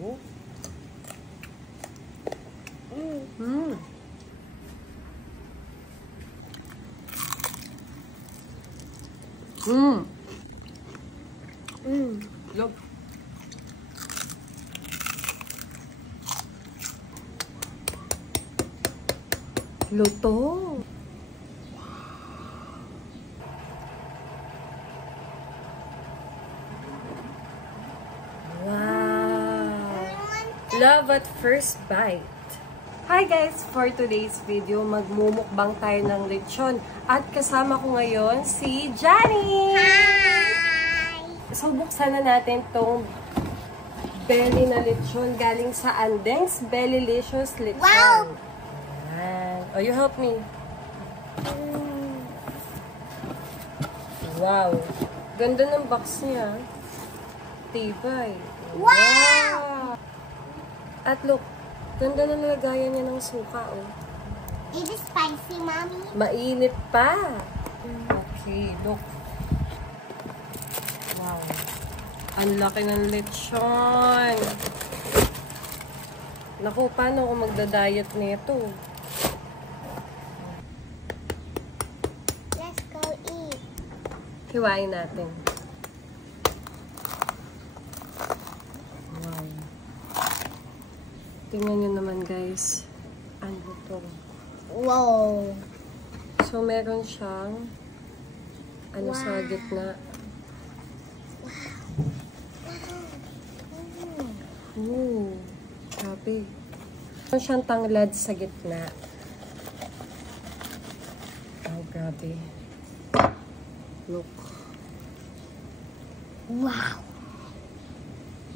Oh. Look. Luto. Love at first bite. Hi guys! For today's video, magmumukbang tayo ng lechon. At kasama ko ngayon si Johnny! Hi! So, buksan na natin tong belly na lechon galing sa Andeng's Bellylicious Lechon. Wow! Ayan. Oh, you help me. Wow! Ganda ng box niya. Tibay. Wow! At look, ganda na nalagayan niya ng suka, oh. Is it spicy, Mommy? Mainit pa. Okay, look. Wow. Ang laki ng lechon. Naku, paano ako magda-diet nito? Let's go eat. Hiwain natin. Wow. Tingnan nyo naman, guys. Ano to? Wow. So, meron siyang sa gitna. Ooh, grabe. Meron siyang tanglad sa gitna. Oh, grabe. Look. Wow.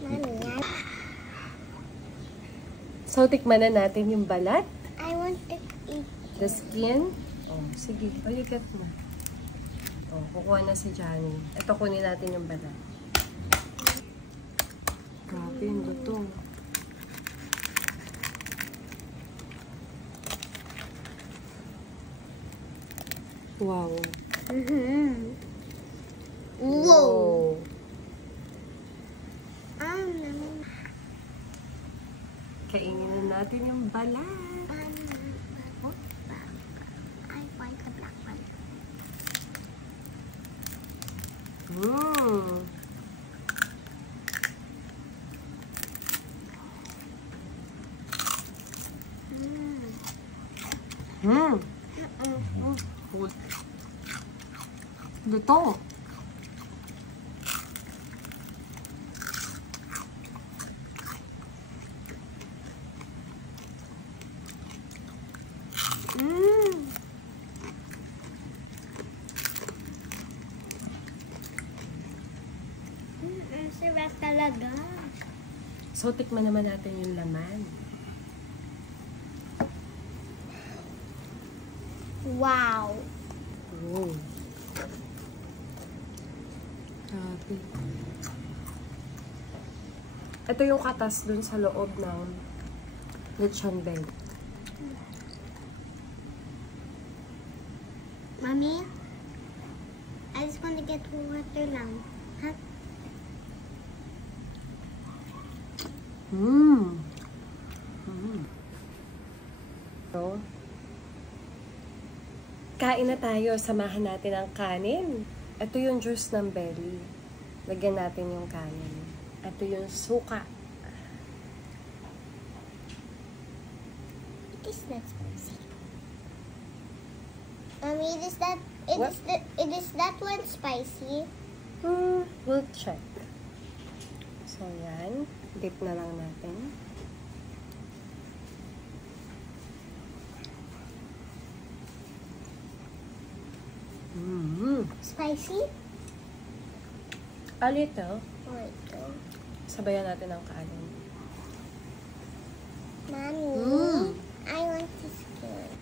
Mommy, So, tikman na natin yung balat. I want to eat. The skin. Oh, sige. Oh, you get na. Oh, kukuha na si Johnny. Ito, kunin natin yung balat. Grabe yung luto. Wow. Whoa. Kainin na natin yung balat. I like the black one. Luto. Sarap talaga. So, tikman naman natin yung laman. Wow. Oh. Grabe. Ito yung katas dun sa loob ng lechon bed. Mommy, I just want to get water lang. Huh? So, kain na tayo. Samahan natin ang kanin. Ito yung juice ng belly. Lagyan natin yung kanin. Ito yung suka. It is not spicy. Mommy, it is that one spicy? We'll check. So, yan. Dip na lang natin. Spicy? A little. Ito. Sabayan natin ang kanin. Mommy, I want to skin.